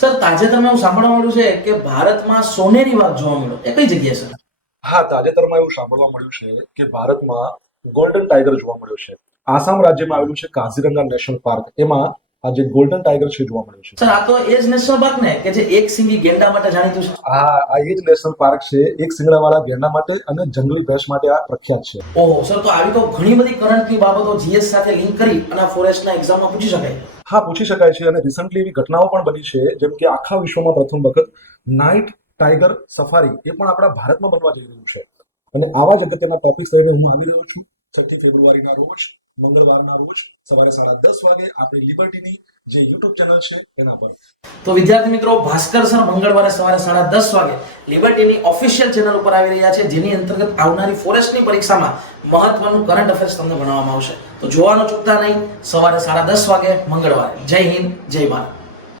Sir, તાજેતરમાં એવું સાંભળવા મળ્યું છે કે ભારતમાં સોનેરી વાઘ જોવા મળ્યો, એ કઈ જગ્યાએ સર? હા, તાજેતરમાં એવું સાંભળવા મળ્યું છે કે ભારતમાં ગોલ્ડન ટાઈગર જોવા મળ્યો છે. આસામ રાજ્યમાં આવેલું છે કાઝીરંગા નેશનલ પાર્ક. એમાં આ જે ગોલ્ડન ટાઈગર છે જોવા મળ્યું છે. સર, આ તો એ જ નેશનલ પાર્ક ને કે જે એક સિંગી ગેંડા માટે જાણીતું છે? આ એ જ નેશનલ પાર્ક છે. એક શિંગડાવાળા ગેંડા માટે અને જંગલી ભેંસ માટે આ પ્રખ્યાત છે. ઓહો સર, તો આવી તો ઘણી બધી કરંટની બાબતો જીએસ સાથે લિંક કરી અને ફોરેસ્ટના એક્ઝામમાં પૂછી શકાય. હા, પૂછી શકાય છે. અને રિસન્ટલી એવી ઘટનાઓ પણ બની છે, જેમ કે આખા વિશ્વમાં પ્રથમ વખત નાઇટ ટાઈગર સફારી એ પણ આપણા ભારતમાં બનવા જઈ રહ્યું છે. અને આવા જ અગત્યના ટોપિક્સ લઈને હું આવી રહ્યો છું 6 ફેબ્રુઆરીના રોજ, મંગળવારના રોજ સવારે 10:30 વાગે આપણી લિબર્ટીની જે યુટ્યુબ ચેનલ છે એના પર. તો વિદ્યાર્થી મિત્રો, ભાસ્કર સર મંગળવારે સવારે 10:30 વાગે લિબર્ટીની ઓફિશિયલ ચેનલ ઉપર આવી રહ્યા છે, જેની અંતર્ગત આવનારી ફોરેસ્ટની પરીક્ષામાં મહત્વનું કરંટ અફેર્સ તમને ભણાવવામાં આવશે. તો જોવાનું ચૂકતા નહીં, સવારે 10:30 વાગે મંગળવારે. જય હિન્દ, જય ભારત.